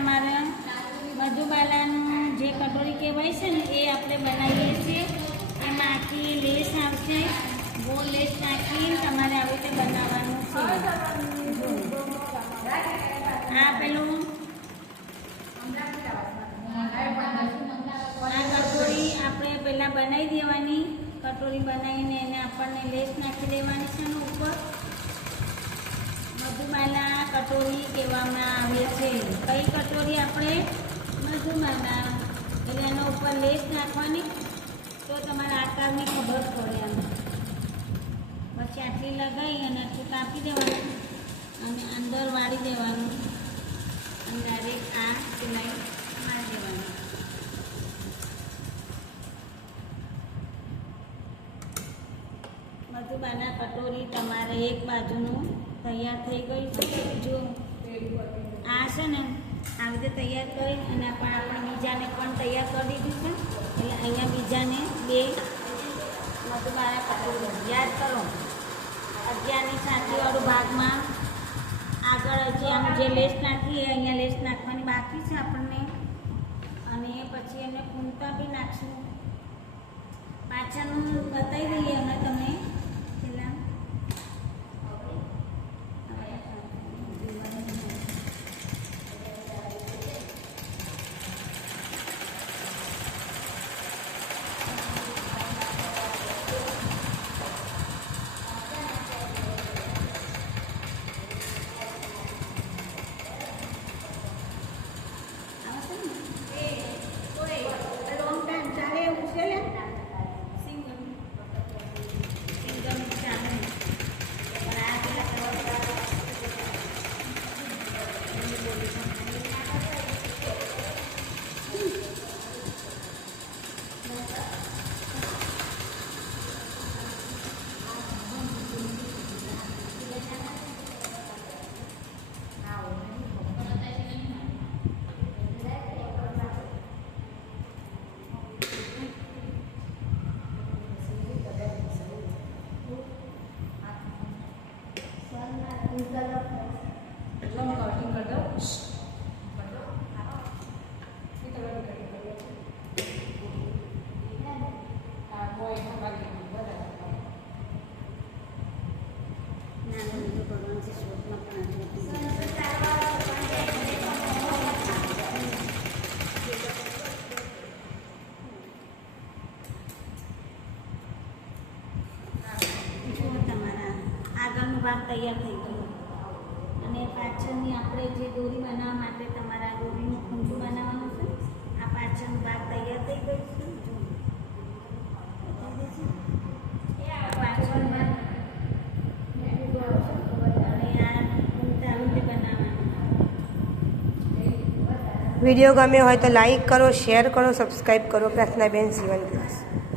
તમારે મધુબાલાનું જે કટોરી કહેવાય છે ને એ આપણે બનાવીએ છીએ. એમાં આખી લેસ આવશે, ગોળ લેસ નાખી તમારે આવી રીતે બનાવવાનું છે. આ પેલું આ કટોરી આપણે પહેલાં બનાવી દેવાની. કટોરી બનાવીને એને આપણને લેસ નાખી દેવાની છે ને ઉપર. મધુબાલા કટોરી કહેવામાં આવે છે. કઈ કટોરી? આપણે મધુબાલા. એટલે એના ઉપર લેસ નાખવાની તો તમારા આકારની ખબર પડે એમ. પછી આટલી લગાવી અને આટલું કાપી દેવાનું અને અંદર વાળી દેવાનું અને ડાયરેક્ટ આ સિલાઈ મારી દેવાની. મધુબાલા કટોરી તમારે એક બાજુનું તૈયાર થઈ ગઈ છે. જો આ છે ને આવી રીતે તૈયાર કરી અને આપણે બીજાને પણ તૈયાર કરી દીધું છે. એટલે અહીંયા બીજાને 2 મધુબાલા કટોરી યાદ કરો. 11ની છાતીવાળું ભાગમાં આગળ હજી આમ જે લેસ નાખી એ અહીંયા લેસ નાખવાની બાકી છે આપણને. અને પછી એને પૂંતા બી નાખશું. પાછળનું બતાવી દઈએ અમે તમે પેલા. ભાગ તૈયાર થઈ ગયો અને પાછળની આપણે જે દોરી બનાવવા માટે તમારા દોરીનું ખૂંટું બનાવવાનું છે. આ પાછળનો ભાગ તૈયાર થઈ ગયો છે. પાછળ ભાગ અને આ ખૂંટા રીતે બનાવવાનું. વિડીયો ગમ્યો હોય તો લાઈક કરો, શેર કરો, સબસ્ક્રાઈબ કરો. પ્રાર્થનાબેન સીવન ક્લાસ.